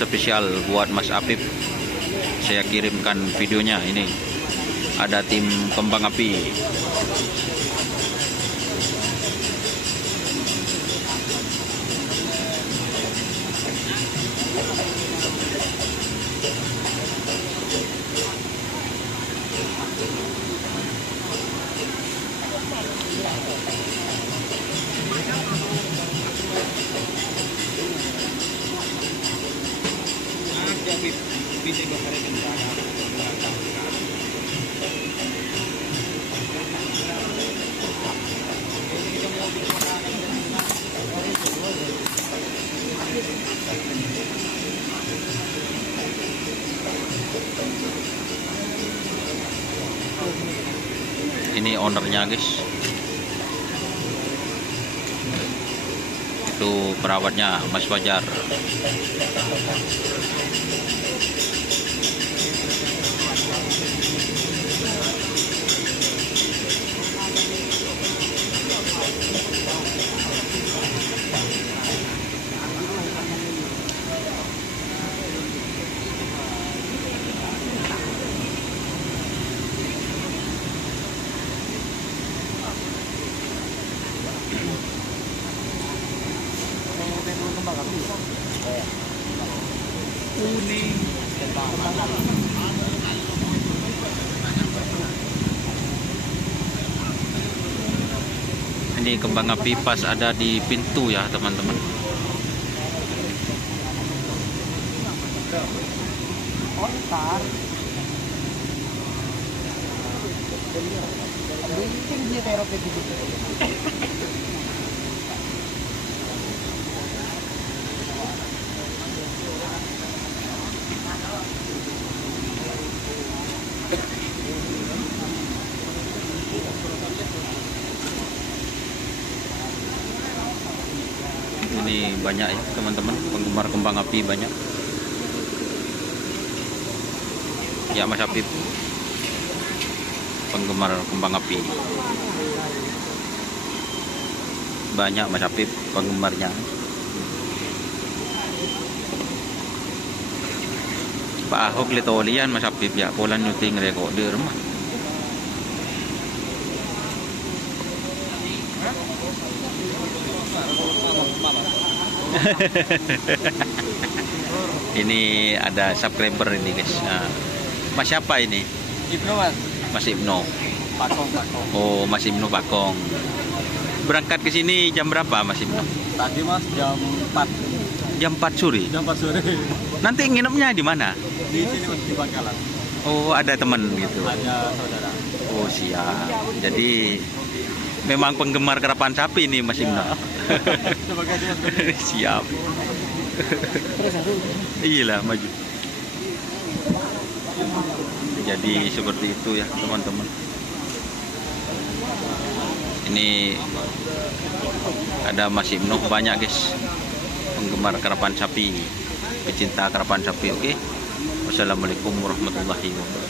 spesial buat Mas Apip. Saya kirimkan videonya ini. Ada tim kembang api. Ini ownernya guys, itu perawatnya Mas Fajar. Ini kembang api pas ada di pintu ya teman-teman. Ini banyak ya teman-teman, penggemar kembang api banyak. Ya Mas Apip, penggemar kembang api banyak Mas Apip penggemarnya. Pak Ahok litolian Mas Apip ya, polan nyuting rekorder mah. Ini ada subscriber ini guys. Nah, Mas siapa ini? Ibnu Mas. Mas Ibnu. Pakong. Oh, Mas Ibnu Pakong. Berangkat ke sini jam berapa Mas Ibnu? Tadi Mas jam 4. Jam 4 sore. Jam 4 sore. Nanti nginepnya di mana? Di sini Mas, di Bangkalan. Oh, ada teman gitu. Ada saudara. Oh, siap. Jadi memang penggemar kerapan sapi nih Mas Ibnu. Terima kasih Mas. Siap. Iyalah maju. Jadi seperti itu ya teman-teman. Ini ada Mas Ibnu banyak guys, penggemar kerapan sapi, pecinta kerapan sapi. Oke. Wassalamualaikum warahmatullahi wabarakatuh.